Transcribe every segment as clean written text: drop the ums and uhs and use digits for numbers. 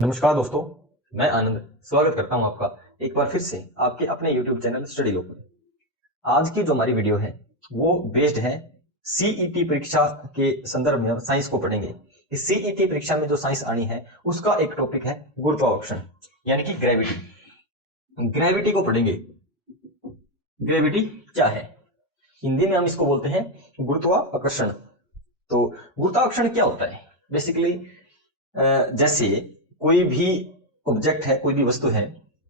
नमस्कार दोस्तों, मैं आनंद स्वागत करता हूं आपका एक बार फिर से आपके अपने YouTube चैनल स्टडी लो पर। आज की जो हमारी वीडियो है वो बेस्ड है सीईटी परीक्षा के संदर्भ में साइंस को पढ़ेंगे। इस सीईटी परीक्षा में जो साइंस आनी है उसका एक टॉपिक है गुरुत्वाकर्षण यानी कि ग्रेविटी। ग्रेविटी को पढ़ेंगे। ग्रेविटी क्या है? हिंदी में हम इसको बोलते हैं गुरुत्वाकर्षण। तो गुरुत्वाकर्षण क्या होता है? बेसिकली जैसे कोई भी ऑब्जेक्ट है, कोई भी वस्तु है,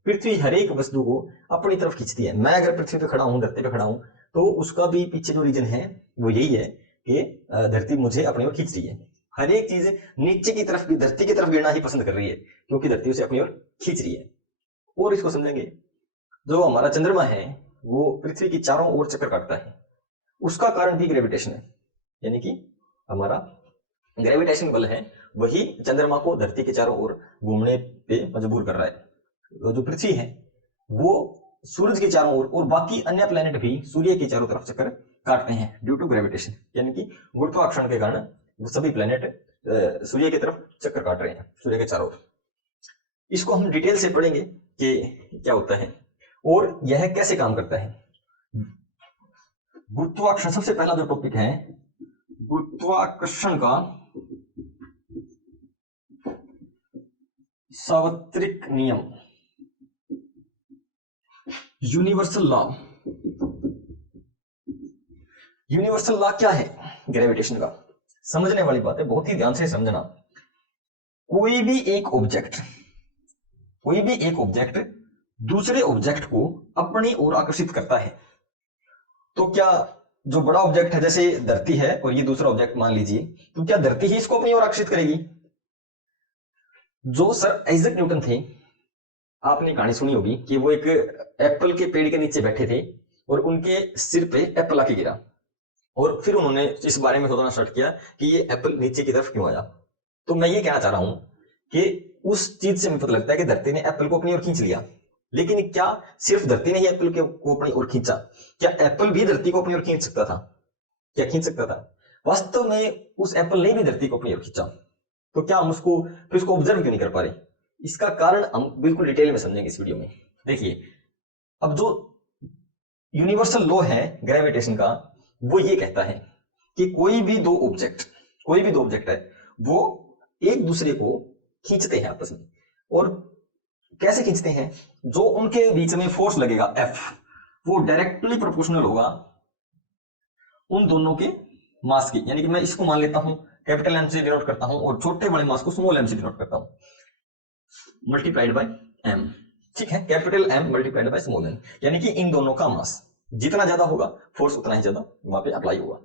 पृथ्वी हर एक वस्तु को अपनी तरफ खींचती है। मैं अगर पृथ्वी पे खड़ा हूं, धरती पे खड़ा हूं, तो उसका भी पीछे जो रीजन है वो यही है कि धरती मुझे अपनी ओर खींच रही है। हर एक चीज नीचे की तरफ भी, धरती की तरफ गिरना ही पसंद कर रही है क्योंकि धरती उसे अपनी ओर खींच रही है। और इसको समझेंगे, जो हमारा चंद्रमा है वो पृथ्वी की चारों ओर चक्कर काटता है, उसका कारण भी ग्रेविटेशन है। यानी कि हमारा ग्रेविटेशन बल है वही चंद्रमा को धरती के चारों ओर घूमने पे मजबूर कर रहा है। जो पृथ्वी है वो सूरज के चारों ओर और बाकी अन्य प्लैनेट भी सूर्य के चारों तरफ चक्कर काटते हैं ड्यू टू ग्रेविटेशन, यानी कि गुरुत्वाकर्षण के कारण वो सभी प्लैनेट सूर्य की तरफ चक्कर काट रहे हैं, सूर्य के चारों ओर। इसको हम डिटेल से पढ़ेंगे कि क्या होता है और यह कैसे काम करता है। गुरुत्वाकर्षण, सबसे पहला जो टॉपिक है गुरुत्वाकर्षण का सार्वत्रिक नियम, यूनिवर्सल लॉ। यूनिवर्सल लॉ क्या है ग्रेविटेशन का? समझने वाली बात है, बहुत ही ध्यान से समझना। कोई भी एक ऑब्जेक्ट दूसरे ऑब्जेक्ट को अपनी ओर आकर्षित करता है। तो क्या जो बड़ा ऑब्जेक्ट है, जैसे धरती है और ये दूसरा ऑब्जेक्ट मान लीजिए, तो क्या धरती ही इसको अपनी ओर आकर्षित करेगी? जो सर आइजक न्यूटन थे, आपने कहानी सुनी होगी कि वो एक एप्पल के पेड़ के नीचे बैठे थे और उनके सिर पे एप्पल आके गिरा और फिर उन्होंने इस बारे में सोचना स्टार्ट किया कि ये एप्पल नीचे की तरफ क्यों आया। तो मैं ये कहना चाह रहा हूं कि उस चीज से हमें पता लगता है कि धरती ने एप्पल को अपनी ओर खींच लिया, लेकिन क्या सिर्फ धरती ने ही एप्पल को अपनी ओर खींचा? क्या एप्पल भी धरती को अपनी ओर खींच सकता था? क्या खींच सकता था? वास्तव में उस एप्पल ने भी धरती को अपनी ओर खींचा। तो क्या हम उसको ऑब्जर्व क्यों नहीं कर पा रहे? इसका कारण हम बिल्कुल डिटेल में समझेंगे इस वीडियो में। देखिए, अब जो यूनिवर्सल लॉ है ग्रेविटेशन का, वो ये कहता है कि कोई भी दो ऑब्जेक्ट है वो एक दूसरे को खींचते हैं आपस में। और कैसे खींचते हैं? जो उनके बीच में फोर्स लगेगा F, वो डायरेक्टली प्रोपोर्शनल होगा उन दोनों के मास की। यानी कि मैं इसको मान लेता हूं कैपिटल M से डिनोट करता हूं और छोटे बड़े मास को स्मॉल m से डिनोट करता हूं, मल्टीप्लाइड बाय m। ठीक है, capital M multiplied by small m, यानी कि इन दोनों का मास जितना ज्यादा होगा फोर्स उतना ही ज्यादा वहां पे अप्लाई होगा।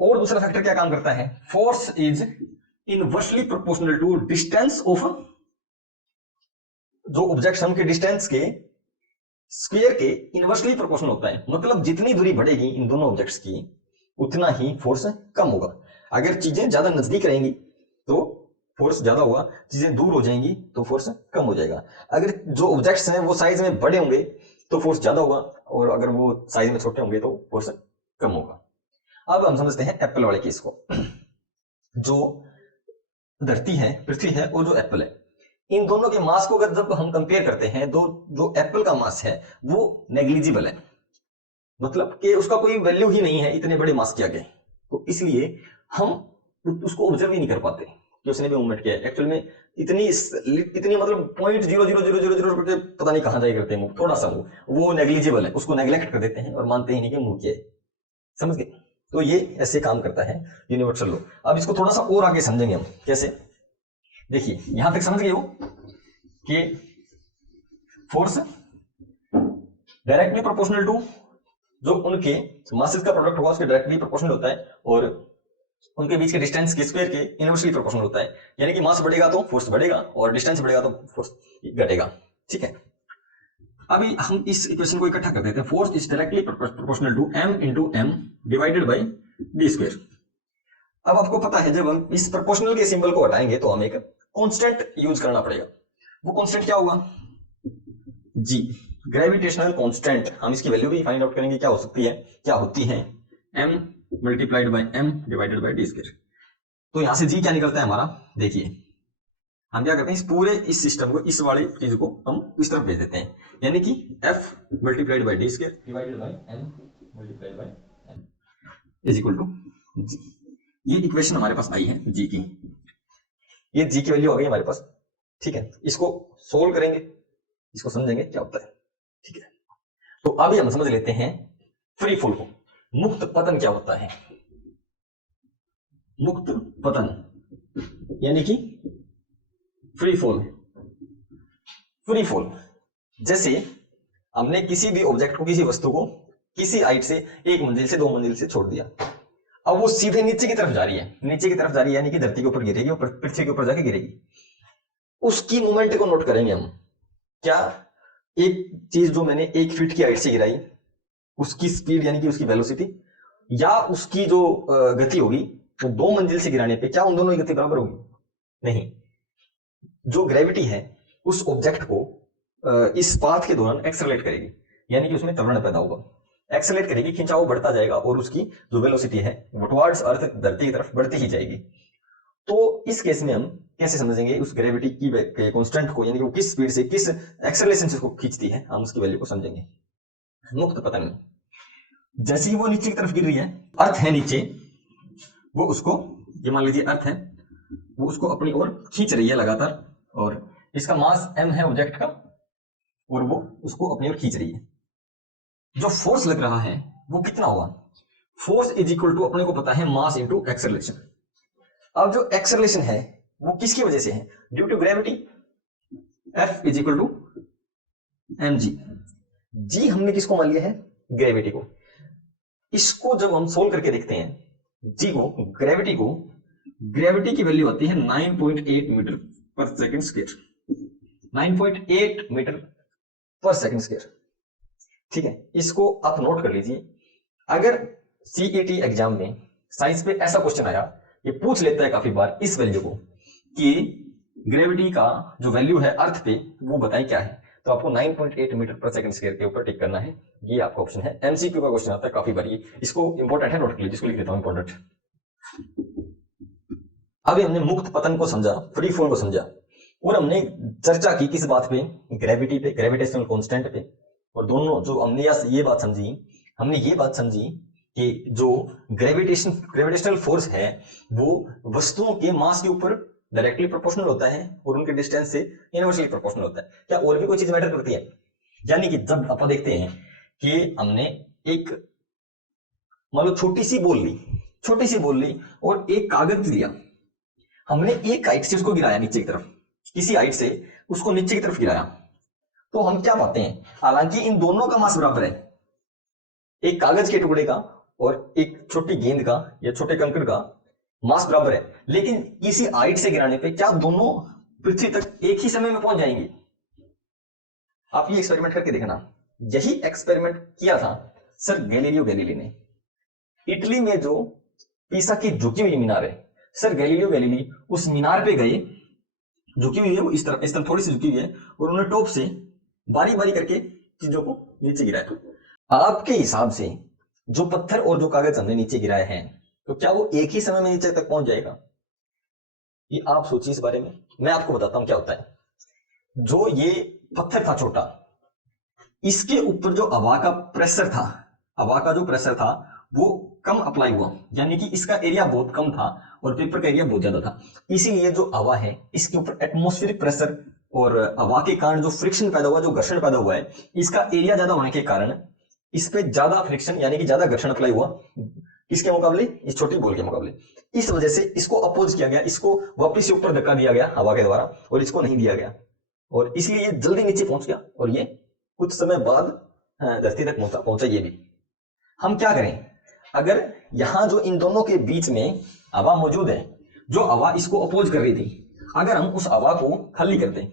और दूसरा फैक्टर क्या काम करता है? Force is inversely proportional to distance of, जो ऑब्जेक्ट उनके डिस्टेंस के स्क्वायर के इनवर्सली प्रोपोर्शनल होता है। मतलब जितनी दूरी बढ़ेगी इन दोनों ऑब्जेक्ट्स की उतना ही फोर्स कम होगा। अगर चीजें ज्यादा नजदीक रहेंगी तो फोर्स ज्यादा होगा, चीजें दूर हो जाएंगी तो फोर्स कम हो जाएगा। अगर जो ऑब्जेक्ट्स हैं वो साइज में बड़े होंगे तो फोर्स ज्यादा होगा और अगर वो साइज में छोटे होंगे तो फोर्स कम होगा। अब हम समझते हैं एप्पल वाले केस को। जो धरती है, पृथ्वी है और जो एप्पल है, इन दोनों के मास को अगर जब हम कंपेयर करते हैं तो जो एप्पल का मास है वो नेग्लिजिबल है, मतलब कि उसका कोई वैल्यू ही नहीं है इतने बड़े मास के आगे। तो इसलिए हम उसको ऑब्जर्व ही नहीं कर पाते कि उसने भी मूवमेंट किया है। एक्चुअल में इतनी मतलब 0.00000 करके पता नहीं कहां जाए करते हैं, थोड़ा सा वो नेग्लिजिबल है, उसको नेग्लेक्ट कर देते हैं और मानते ही नहीं कि मूव किया है। समझ गए? तो ये ऐसे काम करता है यूनिवर्सल लॉ। अब इसको थोड़ा सा और आगे समझेंगे हम कैसे। देखिए, यहां तक समझ गए हो कि फोर्स डायरेक्टली प्रोपोर्शनल टू जो उनके मासेस का प्रोडक्ट होगा उसके डायरेक्टली प्रोपोर्शनल होता है और उनके बीच के डिस्टेंस के स्क्वायर के इनवर्सली प्रोपोर्शनल होता है। यानी कि मास बढ़ेगा तो फोर्स बढ़ेगा और डिस्टेंस बढ़ेगा तो फोर्स घटेगा। ठीक है, अभी हम इस इक्वेशन को इकट्ठा कर देते हैं। Force is directly proportional to m into M divided by D square. अब आपको पता है जब हम इस प्रोपोर्शनल के सिंबल को हटाएंगे तो हमें एक कांस्टेंट यूज करना पड़ेगा। वो कांस्टेंट क्या होगा? जी, ग्रेविटेशनल कांस्टेंट। हम इसकी वैल्यू भी फाइंड आउट करेंगे क्या हो सकती है, क्या होती है, m multiplied bye m divided by D square. तो यहां से जी क्या निकलता है हमारा? देखिए, हम क्या करते हैं, इस पूरे इस सिस्टम को, इस वाली चीज को हम इस तरफ भेज देते हैं, यानी कि F multiplied by D square divided by M multiplied by M is equal to G। ये इक्वेशन हमारे पास आई है G की, ये G की वैल्यू आ गई हमारे पास। ठीक है, इसको सोल्व करेंगे, इसको समझेंगे क्या होता है। ठीक है, तो अभी हम समझ लेते हैं फ्री फॉल को। मुक्त पतन क्या होता है? मुक्त पतन यानी कि फ्री फॉल। फ्री फॉल जैसे हमने किसी भी ऑब्जेक्ट को, किसी वस्तु को किसी हाइट से, एक मंजिल से 2 मंजिल से छोड़ दिया, अब वो सीधे नीचे की तरफ जा रही है, नीचे की तरफ जा रही है यानी कि धरती के ऊपर गिरेगी, और पृथ्वी के ऊपर जाके गिरेगी। उसकी मूवमेंट को नोट करेंगे हम। क्या एक चीज जो मैंने 1 फीट की हाइट से गिराई, उसकी स्पीड यानी कि उसकी वेलोसिटी, या उसकी जो गति होगी वो 2 मंजिल से गिराने पे, क्या उन दोनों की गति बराबर होगी? नहीं। जो ग्रेविटी है उस ऑब्जेक्ट को इस पाथ के दौरान एक्सेलरेट करेगी, यानी कि उसमें त्वरण पैदा होगा, एक्सेलरेट करेगी, खिंचाव बढ़ता जाएगा, और उसकी जो वेलोसिटी है वो टुवर्ड्स अर्थ, धरती की तरफ बढ़ती ही जाएगी। तो इस केस में हम कैसे समझेंगे उस ग्रेविटी की कांस्टेंट को, यानी कि वो किस स्पीड से, किस एक्सेलरेशन से उसको खींचती है, हम उसकी वैल्यू को समझेंगे। मुक्त पतन में जैसे ही वो नीचे की तरफ गिर रही है, अर्थ है नीचे, वो उसको, ये मान लीजिए अर्थ है, वो उसको अपनी ओर खींच रही है लगातार, और इसका मास m है ऑब्जेक्ट का, और वो उसको अपनी ओर खींच रही है। जो फोर्स लग रहा है वो कितना होगा? फोर्स इज इक्वल टू, अपने को पता है, मास इंटू एक्सेलरेशन। अब जो एक्सेलरेशन है वो किसकी वजह से है? Due to gravity. F is equal to mg। G हमने किसको मान लिया है? ग्रेविटी को। इसको जब हम सोल्व करके देखते हैं, जी को, ग्रेविटी को, ग्रेविटी की वैल्यू आती है 9.8 मीटर पर सेकंड स्क्वायर, 9.8 मीटर पर सेकंड स्क्वायर। ठीक है, इसको आप नोट कर लीजिए। अगर सीईटी एग्जाम में साइंस पे ऐसा क्वेश्चन आया, ये पूछ लेता है काफी बार इस वैल्यू को, कि ग्रेविटी का जो वैल्यू है अर्थ पे वो बताएं क्या है, तो आपको 9.8 मीटर पर सेकंड स्क्वायर के ऊपर टिक करना है। ये आपका ऑप्शन है। एमसीक्यू का क्वेश्चन आता है काफी बार, ये इसको इंपॉर्टेंट है, नोट कर लीजिए, इसको लिख देता हूं इंपॉर्टेंट। अभी हमने मुक्त पतन को समझा, फ्री फॉल को समझा, और हमने चर्चा की किस बात पे? ग्रेविटी पे, ग्रेविटेशनल कांस्टेंट पे। और दोनों जो हमने ये बात समझी, हमने ये बात समझी कि जो ग्रेविटेशनल फोर्स है वो वस्तुओं के मास के ऊपर डायरेक्टली प्रोपोर्शनल होता है, और उनके डिस्टेंस से इनवर्सली प्रोपोर्शनल होता है। क्या और भी कोई चीज मैटर करती है? यानी कि जब आप देखते हैं कि हमने एक, मान लो छोटी सी बोल ली और एक कागज लिया, हमने एक हाइट से उसको गिराया नीचे की तरफ, किसी हाइट से उसको नीचे की तरफ गिराया, तो हम क्या पाते हैं? हालांकि इन दोनों का मास बराबर है, एक कागज के टुकड़े का और एक छोटी गेंद का या छोटे कंकड़ का मास बराबर है, लेकिन किसी हाइट से गिराने पे क्या दोनों पृथ्वी तक एक ही समय में पहुंच जाएंगे? आप ये एक्सपेरिमेंट करके देखना। यही एक्सपेरिमेंट किया था सर गैलीलियो गैलीली ने। इटली में जो पीसा की झुकी हुई मीनार है, सर गैलीलियो गैलीली उस मीनार पे गए, झुकी हुई है वो, इस तरह थोड़ी सी झुकी हुई है, और उन्होंने टॉप से बारी बारी करके चीजों को नीचे गिराया। आपके हिसाब से जो पत्थर और जो कागज हमने नीचे गिराए हैं, तो क्या वो एक ही समय में नीचे तक पहुंच जाएगा? ये आप सोचिए इस बारे में। मैं आपको बताता हूं क्या होता है। जो ये पत्थर था छोटा, इसके ऊपर जो हवा का प्रेशर था, हवा का जो प्रेशर था वो कम अप्लाई हुआ, यानी कि इसका एरिया बहुत कम था और पेपर का एरिया बहुत ज्यादा था। इसीलिए जो हवा है इसके ऊपर एटमॉस्फेरिक प्रेशर और हवा के कारण जो फ्रिक्शन पैदा हुआ, जो घर्षण पैदा हुआ है, इसका एरिया ज्यादा होने के कारण इस पे ज्यादा फ्रिक्शन यानी कि ज्यादा घर्षण अप्लाई हुआ, किसके मुकाबले? इस छोटी बॉल के मुकाबले। इस वजह से इसको अपोज किया गया, इसको वापस से ऊपर धक्का दिया गया हवा के द्वारा, और इसको नहीं दिया गया, और इसलिए ये जल्दी नीचे पहुंच गया, और ये कुछ समय बाद धरती तक पहुंचा। ये भी हम क्या करें? अगर यहां जो इन दोनों के बीच में हवा मौजूद है, जो हवा इसको अपोज कर रही थी, अगर हम उस हवा को खाली कर दें,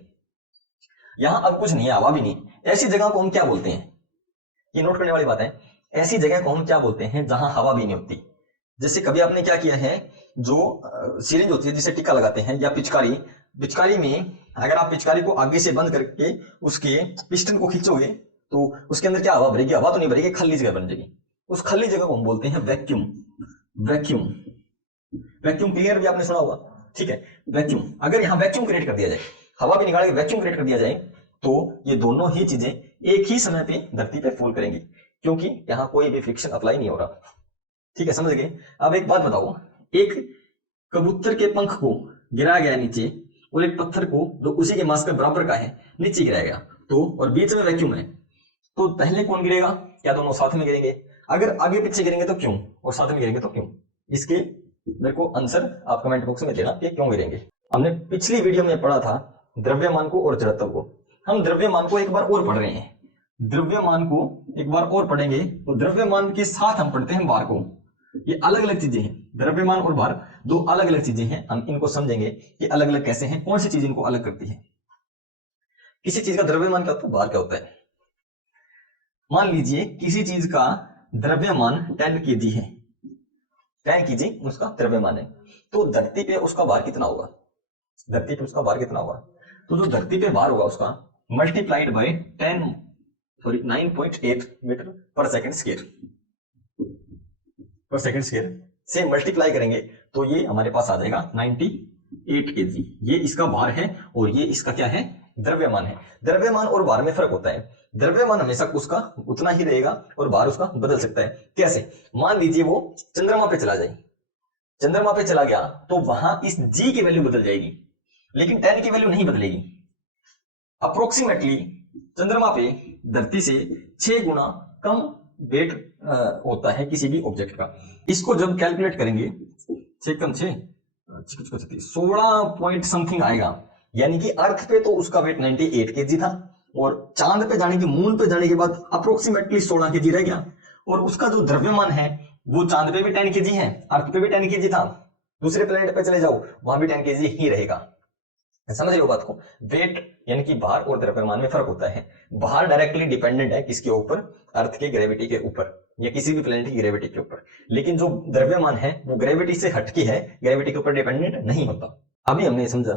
यहां अब कुछ नहीं है, हवा भी नहीं, ऐसी जगह को हम क्या बोलते हैं? ये नोट करने वाली बात है। ऐसी जगह को हम क्या बोलते हैं जहां हवा भी नहीं होती? जैसे कभी आपने क्या किया है, जो सिरिंज होती है जिसे टीका लगाते हैं, या पिचकारी में अगर आप पिचकारी को आगे से बंद करके उसके पिस्टन को खींचोगे तो उसके अंदर क्या हवा भरेगी? हवा तो नहीं भरेगी, खाली जगह बन जाएगी। उस खाली जगह को हम बोलते हैं वैक्यूम। वैक्यूम क्लियर भी आपने सुना होगा, ठीक है। वैक्यूम, अगर यहाँ वैक्यूम क्रिएट कर दिया जाए, हवा भी निकाल के वैक्यूम क्रिएट कर दिया जाए, तो ये दोनों ही चीजें एक ही समय पे धरती पे फॉल करेंगी, क्योंकि यहाँ कोई भी फ्रिक्शन अप्लाई नहीं हो रहा। ठीक है, समझ गए। अब एक बात बताओ, एक कबूतर के पंख को गिराया गया नीचे और एक पत्थर को जो उसी के मास के बराबर का है नीचे गिराया गया, तो और बीच में वैक्यूम है, तो पहले कौन गिरेगा? क्या दोनों साथ में गिरेंगे? अगर आगे पीछे गिरेंगे तो क्यों, और साथ में गिरेंगे तो क्यों? इसके मेरे को आंसर आप कमेंट बॉक्स में देना कि क्यों गिरेंगे। हमने पिछली वीडियो में पढ़ा था द्रव्यमान को और जड़त्व को, हम द्रव्यमान को एक बार और पढ़ रहे हैं। द्रव्यमान को एक बार और पढ़ेंगे तो द्रव्यमान के साथ हम पढ़ते हैं भार को। ये अलग अलग चीजें हैं, द्रव्यमान और भार दो अलग अलग चीजें हैं। हम इनको समझेंगे कि अलग अलग कैसे हैं, कौन सी चीज इनको अलग करती है। किसी चीज का द्रव्यमान क्या होता है, भार क्या होता है। मान लीजिए किसी चीज का द्रव्यमान 10 kg है, 10 kg उसका द्रव्यमान है, तो धरती पे उसका भार कितना होगा? धरती पे उसका भार कितना होगा? तो जो धरती पे भार होगा उसका मल्टीप्लाइड बाय 9.8 मीटर पर सेकंड स्क्वायर से मल्टीप्लाई करेंगे तो ये हमारे पास आ जाएगा 98 kg। ये इसका भार है और ये इसका क्या है? द्रव्यमान है। द्रव्यमान और भार में फर्क होता है, द्रव्यमान हमेशा उसका उतना ही रहेगा और भार उसका बदल सकता है। कैसे? मान लीजिए वो चंद्रमा पे चला जाए, चंद्रमा पे चला गया तो वहां इस g की वैल्यू बदल जाएगी, लेकिन 10 की वैल्यू नहीं बदलेगी। अप्रोक्सीमेटली चंद्रमा पे धरती से 6 गुना कम वेट होता है किसी भी ऑब्जेक्ट का। इसको जब कैलकुलेट करेंगे 6 कम 6 16 पॉइंट समथिंग आएगा, यानी कि अर्थ पे तो उसका वेट 98 kg था और चांद पे जाने की, मून पे जाने के बाद अप्रोक्सीमेटली 16 kg रह गया। और उसका जो द्रव्यमान है वो चांद पे भी 10 kg है, अर्थ पे भी 10 kg था, दूसरे प्लेनेट पे चले जाओ वहां भी 10 kg ही रहेगा। समझ रहे हो बात को? वेट यानी कि भार और द्रव्यमान में फर्क होता है। भार डायरेक्टली डिपेंडेंट है किसके ऊपर? अर्थ के ग्रेविटी के ऊपर या किसी भी प्लेनेट की ग्रेविटी के ऊपर, लेकिन जो द्रव्यमान है वो ग्रेविटी से हटके है, ग्रेविटी के ऊपर डिपेंडेंट नहीं होता। अभी हमने समझा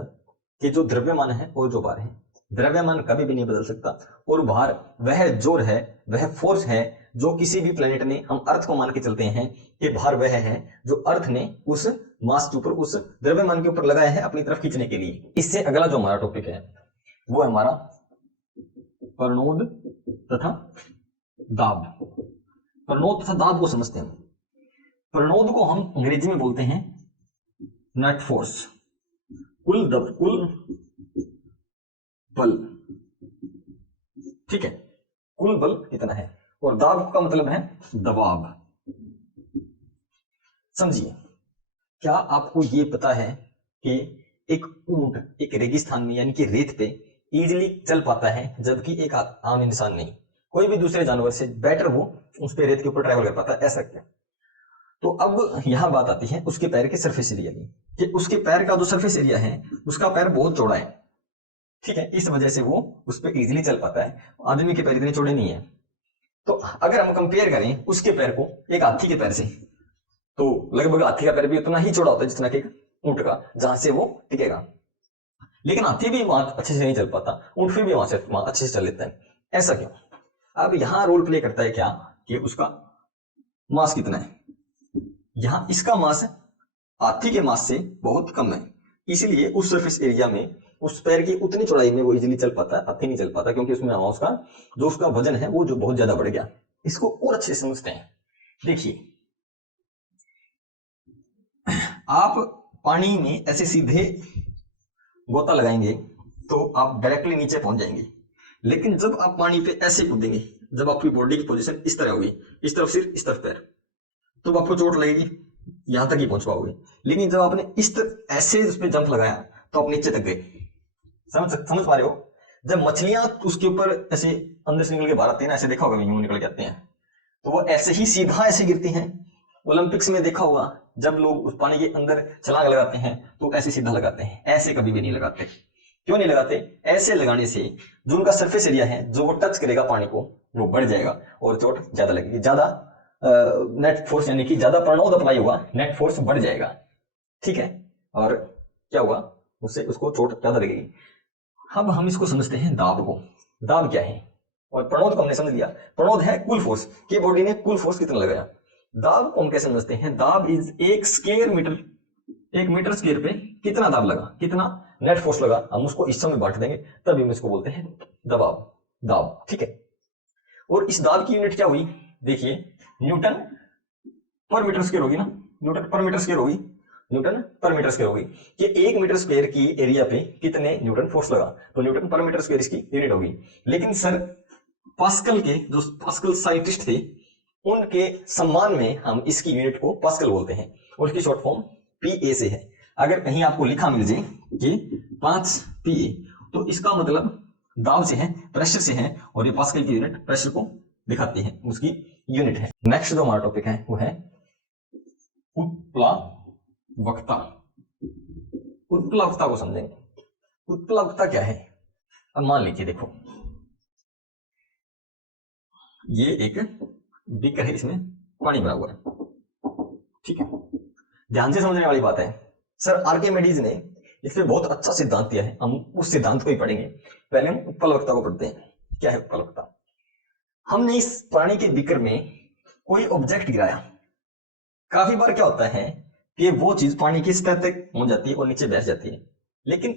कि जो द्रव्यमान है और जो भार है, द्रव्यमान कभी भी नहीं बदल सकता और भार वह जोर है, वह फोर्स है जो किसी भी प्लेनेट ने, हम अर्थ को मान के चलते हैं कि भार वह है जो अर्थ ने उस मास के ऊपर, उस द्रव्यमान के ऊपर लगाया है अपनी तरफ खींचने के लिए। इससे अगला जो हमारा टॉपिक है वो है हमारा प्रणोद तथा दाब। प्रणोद तथा दाब को समझते हैं। प्रणोद को हम अंग्रेजी में बोलते हैं नेट फोर्स, कुल बल। ठीक है, कुल बल कितना है। और दाब का मतलब है दबाव। समझिए, क्या आपको ये पता है कि एक ऊंट एक रेगिस्तान में यानी कि रेत पे इजीली चल पाता है, जबकि एक आम इंसान नहीं? कोई भी दूसरे जानवर से बेटर वो उस पे रेत के ऊपर ट्रैवल कर पाता है, ऐसा क्या? तो अब यहां बात आती है उसके पैर के सरफेस एरिया की, कि उसके पैर का जो सरफेस एरिया है उसका पैर बहुत चौड़ा है। ठीक है, इस वजह से वो उस पर इजीली चल पाता है, आदमी के पैर इतने चौड़े नहीं है। तो अगर हम कंपेयर करें उसके पैर को एक हाथी के पैर से, तो लगभग हाथी का पैर भी उतना ही चौड़ा होता है जितना कि ऊंट का, जहां से वो टिकेगा। लेकिन हाथी भी वहां अच्छे से नहीं चल पाता, ऊंट फिर भी वहां से अच्छे से चल लेता है, ऐसा क्यों? अब यहां रोल प्ले करता है क्या कि उसका मास कितना है। यहां इसका मास हाथी के मास से बहुत कम है, इसलिए उस सरफेस एरिया में उस पैर की उतनी चौड़ाई में वो इजीली चल पाता है, हाथी नहीं चल पाता, क्योंकि उसमें उसका जो उसका वजन है वो जो बहुत ज्यादा बढ़ गया। इसको और अच्छे से समझते हैं। देखिए, आप पानी में ऐसे सीधे गोता लगाएंगे तो आप डायरेक्टली नीचे पहुंच जाएंगे, लेकिन जब आप पानी पे ऐसे कूदेंगे, जब आपकी बॉडी की पोजीशन इस तरह होगी, इस तरफ सिर इस तरफ पैर, तो आपको चोट लगेगी, यहां तक ही पहुंच पाओगे। लेकिन जब आपने इस तरह ऐसे उस पर जंप लगाया तो आप नीचे तक गए। समझ पा रहे हो? जब मछलियां उसके ऊपर ऐसे अंदर से निकल के बाहर आती है ना, ऐसे देखा होगा, यूं निकल के आते हैं, तो वो ऐसे ही सीधा ऐसे गिरती हैं। ओलंपिक्स में देखा होगा, जब लोग उस पानी के अंदर छलांग लगाते हैं तो ऐसे सीधा लगाते हैं, ऐसे कभी भी नहीं लगाते। क्यों नहीं लगाते? ऐसे लगाने से जो उनका सरफेस एरिया है जो वो टच करेगा पानी को वो बढ़ जाएगा और चोट ज्यादा लगेगी, ज्यादा नेट फोर्स यानी कि ज्यादा प्रणोद अप्लाई होगा, नेट फोर्स बढ़ जाएगा। ठीक है, और क्या हुआ? उससे उसको चोट ज्यादा लगेगी। अब हम इसको समझते हैं दाब को। दाब क्या है? और प्रणोद को हमने समझ लिया। प्रणोद है कुल फोर्स, कि बॉडी ने कुल फोर्स कितना लगाया। दाब को हम कैसे समझते हैं? दाब इज 1 स्क्वायर मीटर एक मीटर स्क्वायर पे कितना दाब लगा, कितना नेट फोर्स लगा, हम उसको हिस्सों में बांट देंगे, तभी हम इसको बोलते हैं दबाव, दाब। ठीक है, और इस दाब की यूनिट क्या हुई, देखिए न्यूटन पर मीटर स्क्वायर होगी ना, न्यूटन पर मीटर स्क्वायर होगी, न्यूटन पर मीटर स्क्वायर होगी कि 1 मीटर स्क्वायर की एरिया पे कितने न्यूटन फोर्स लगा, तो न्यूटन पर मीटर स्क्वायर इसकी यूनिट होगी। लेकिन सर पास्कल के जो पास्कल साइंटिस्ट थे उनके सम्मान में हम इसकी यूनिट को पास्कल बोलते हैं और इसकी शॉर्ट फॉर्म पीए से है। अगर कहीं आपको लिखा मिल जाए कि 5 पीए तो इसका मतलब दाब से है, प्रेशर से है, और ये पास्कल की यूनिट प्रेशर को दिखाती है, उसकी यूनिट है। नेक्स्ट जो हमारा टॉपिक है वो है उत्प्लावकता। उत्प्लावकता को समझेंगे। उत्प्लावकता क्या है, अब मान लीजिए देखो ये एक बीकर है, इसमें पानी भरा हुआ है, ठीक है, ध्यान से समझने वाली बात है। सर आर्किमिडीज ने इसमें बहुत अच्छा सिद्धांत दिया है, हम उस सिद्धांत को ही पढ़ेंगे। पहले हम उत्प्लावकता को पढ़ते हैं। क्या है उत्प्लावकता? हमने इस पानी के बीकर में कोई ऑब्जेक्ट गिराया, काफी बार क्या होता है कि वो चीज पानी की सतह तक पहुंच जाती है और नीचे बैठ जाती है, लेकिन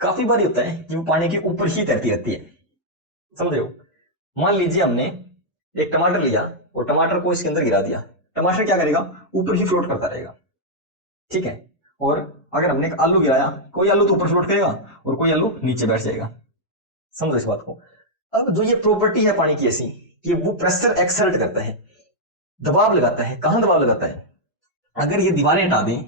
काफी बार होता है कि वो पानी के ऊपर ही तैरती रहती है, समझ रहे हो। मान लीजिए हमने एक टमाटर लिया और टमाटर को इसके अंदर गिरा दिया, टमाटर क्या करेगा, ऊपर ही फ्लोट करता रहेगा, ठीक है। और अगर हमने एक आलू गिराया, कोई आलू तो ऊपर फ्लोट करेगा और कोई आलू नीचे बैठ जाएगा, समझो इस बात को। अब जो ये प्रॉपर्टी है पानी की ऐसी कि वो प्रेशर एक्सर्ट करता है, दबाव लगाता है। कहां दबाव लगाता है? अगर ये दीवारें हटा दें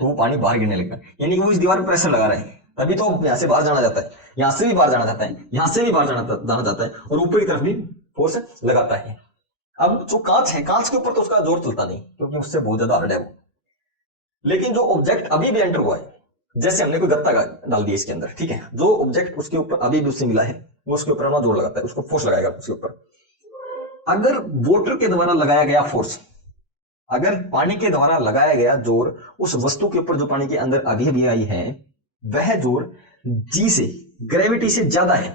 तो वो पानी बाहर गिरने लगेगा, यानी कि वो इस दीवार पर प्रेशर लगा रहा है, तभी तो यहां से बाहर जाना जाता है, यहां से भी बाहर जाना जाता है, यहां से भी बाहर जाना जाता है, और ऊपर की तरफ भी फोर्स लगाता है। अब जो कांच है, कांच के ऊपर तो उसका जोर चलता नहीं क्योंकि उससे बहुत ज्यादा हार्ड है वो, लेकिन जो ऑब्जेक्ट अभी भी एंटर हुआ है, जैसे हमने कोई गत्ता डाल दिया इसके अंदर, ठीक है, जो ऑब्जेक्ट उसके ऊपर अभी भी उससे मिला है वो उसके ऊपर अपना जोर लगाता है, उसको फोर्स लगाएगा उसके ऊपर। अगर वाटर के द्वारा लगाया गया फोर्स, अगर पानी के द्वारा लगाया गया जोर उस वस्तु के ऊपर जो पानी के अंदर अभी भी आई है, वह जोर जी से, ग्रेविटी से ज्यादा है,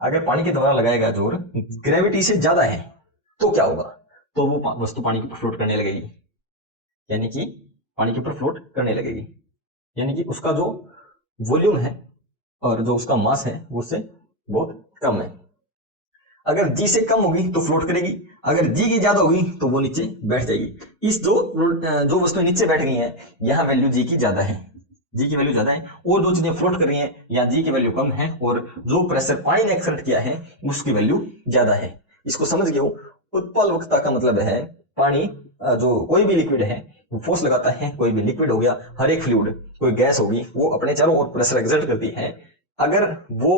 अगर पानी के द्वारा लगाया गया जोर ग्रेविटी से ज्यादा है तो क्या होगा, तो वो वस्तु पानी के ऊपर फ्लोट करने लगेगी, यानी कि पानी के ऊपर फ्लोट करने लगेगी, यानी कि उसका जो वॉल्यूम है और जो उसका मास है वो उससे बहुत कम है। अगर जी से कम होगी तो फ्लोट करेगी, अगर जी की ज्यादा होगी तो वो नीचे बैठ जाएगी। इस जो वस्तुएं नीचे बैठ गई हैं, यहाँ वैल्यू जी की ज्यादा है, जी की वैल्यू ज्यादा है, और जो चीजें फ्लोट कर रही हैं यहाँ जी की वैल्यू कम है, और जो प्रेशर पानी ने एक्सर्ट किया है उसकी वैल्यू ज्यादा है। इसको समझ गए हो। उत्प्लावकता का मतलब है पानी, जो कोई भी लिक्विड है वो फोर्स लगाता है, कोई भी लिक्विड हो गया, हर एक फ्लूइड, कोई गैस होगी, वो अपने चारों ओर प्रेशर एक्सर्ट करती है। अगर वो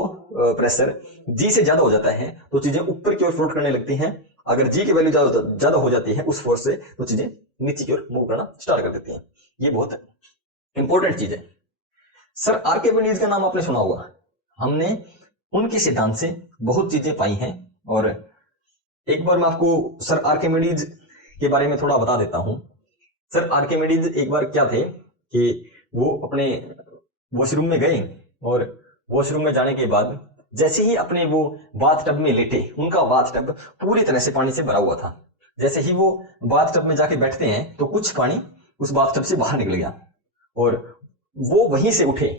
प्रेशर जी से ज्यादा हो जाता है तो चीजें ऊपर की ओर फ्लोट करने लगती हैं, अगर जी की वैल्यू ज्यादा हो जाती है उस फोर्स से तो चीजें नीचे की ओर मूव करना स्टार्ट कर देती हैं। ये बहुत इंपॉर्टेंट चीज है। सर आर्किमिडीज का नाम आपने सुना होगा, हमने उनके सिद्धांत से बहुत चीजें पाई हैं, और एक बार मैं आपको सर आर्किमिडीज के बारे में थोड़ा बता देता हूं। सर आर्किमिडीज एक बार क्या थे कि वो अपने वॉशरूम में गए, और वॉशरूम में जाने के बाद जैसे ही अपने वो बाथ टब में लेटे, उनका बाथ टब पूरी तरह से पानी से भरा हुआ था, जैसे ही वो बाथ टब में जाके बैठते हैं तो कुछ पानी उस बाथ टब से बाहर निकल गया, और वो वहीं से उठे,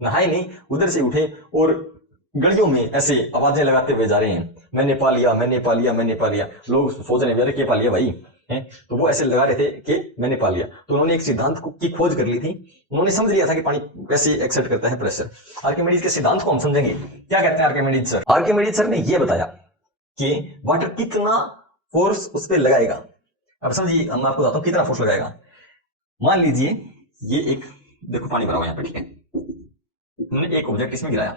नहाए नहीं, उधर से उठे और गलियों में ऐसे आवाजें लगाते हुए जा रहे हैं, मैंने पा लिया, मैंने पा लिया, मैंने पा लिया। लोग सोच रहे हैं क्या पा लिया भाई है, तो वो ऐसे लगा रहे थे कि मैंने पा लिया। तो उन्होंने एक सिद्धांत की खोज कर ली थी, उन्होंने समझ लिया था कि पानी कैसे एक्सर्ट करता है प्रेशर। आर्किमिडीज के सिद्धांत को हम समझेंगे। क्या कहते हैं आर्किमिडीज सर? आर्किमिडीज सर ने यह बताया कि वाटर कितना फोर्स उस पर लगाएगा। अब समझिए, मैं आपको बताता हूं कितना फोर्स लगाएगा। मान लीजिए ये एक, देखो पानी भरा हुआ यहाँ पे, ठीक है, हमने एक ऑब्जेक्ट इसमें गिराया,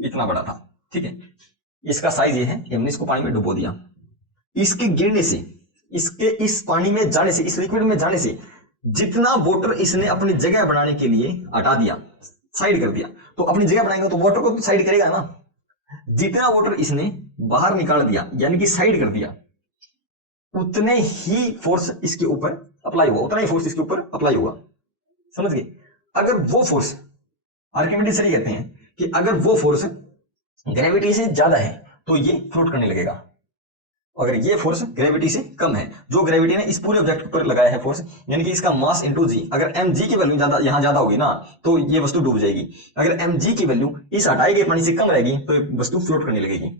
इतना बड़ा था, ठीक है, इसका साइज ये है कि हमने इसको पानी में डुबो दिया। इसके गिरने से, इसके इस पानी में जाने से, इस लिक्विड में जाने से जितना वाटर इसने अपनी जगह बनाने के लिए हटा दिया, साइड कर दिया, तो अपनी जगह बनाएगा तो वाटर को तो साइड करेगा ना, जितना वाटर इसने बाहर निकाल दिया यानी कि साइड कर दिया, उतने ही फोर्स इसके ऊपर अप्लाई हुआ, उतना ही फोर्स इसके ऊपर अप्लाई हुआ, समझ गए। अगर वो फोर्स, आर्किमिडीज सर कहते हैं कि अगर वो फोर्स ग्रेविटी से ज्यादा है तो ये फ्लोट करने लगेगा, अगर ये फोर्स ग्रेविटी से कम है, जो ग्रेविटी ने इस पूरे ऑब्जेक्ट पर लगाया है फोर्स, यानी कि इसका मास इंटू जी, अगर एम जी की वैल्यू ज्यादा यहां ज्यादा होगी ना तो ये वस्तु डूब जाएगी। अगर एम जी की वैल्यू इस हटाए गए पानी से कम रहेगी तो ये वस्तु फ्लोट करने लगेगी।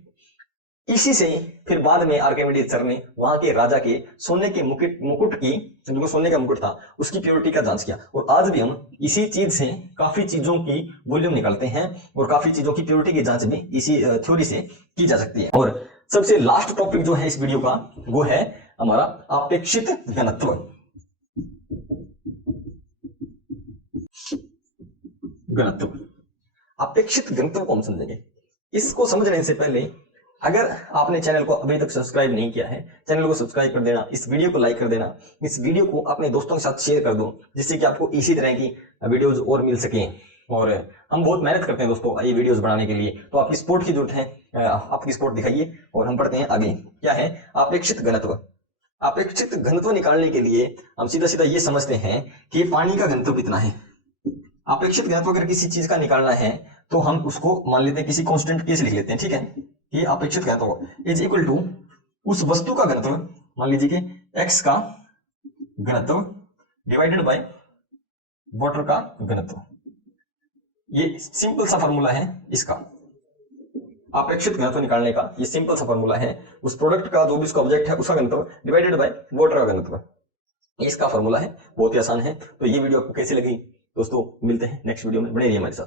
इसी से फिर बाद में आर्किमिडीज सर ने वहां के राजा के सोने के मुकुट की, जो सोने का मुकुट था, उसकी प्योरिटी का जांच किया। और आज भी हम इसी चीज से काफी चीजों की वॉल्यूम निकालते हैं और काफी चीजों की प्योरिटी की जांच भी इसी थ्योरी से की जा सकती है। और सबसे लास्ट टॉपिक जो है इस वीडियो का वो है हमारा अपेक्षित घनत्व। अपेक्षित घनत्व को हम समझेंगे। इसको समझने से पहले अगर आपने चैनल को अभी तक सब्सक्राइब नहीं किया है, चैनल को सब्सक्राइब कर देना, इस वीडियो को लाइक कर देना, इस वीडियो को अपने दोस्तों के साथ शेयर कर दो, जिससे कि आपको इसी तरह की वीडियोस और मिल सके। और हम बहुत मेहनत करते हैं दोस्तों ये वीडियोस बनाने के लिए, तो आपकी सपोर्ट की जरूरत है, आपकी सपोर्ट दिखाइए। और हम पढ़ते हैं आगे, क्या है अपेक्षित घनत्व। अपेक्षित घनत्व निकालने के लिए हम सीधा सीधा ये समझते हैं कि पानी का घनत्व कितना है। अपेक्षित घनत्व अगर किसी चीज का निकालना है तो हम उसको मान लेते हैं किसी कांस्टेंट के से लिख लेते हैं, ठीक है। ये अपेक्षित घनत्व इज इक्वल टू उस वस्तु का घनत्व, मान लीजिए कि x का घनत्व डिवाइडेड बाय वाटर का घनत्व। ये सिंपल सा फॉर्मूला है इसका, अपेक्षित घनत्व निकालने का ये सिंपल सा फॉर्मूला है। उस प्रोडक्ट का जो भी उसका ऑब्जेक्ट है उसका घनत्व डिवाइडेड बाय वाटर का घनत्व, इसका फॉर्मूला है, बहुत ही आसान है। तो ये वीडियो आपको कैसी लगी दोस्तों, मिलते हैं नेक्स्ट वीडियो में, बने रहिए हमारे साथ।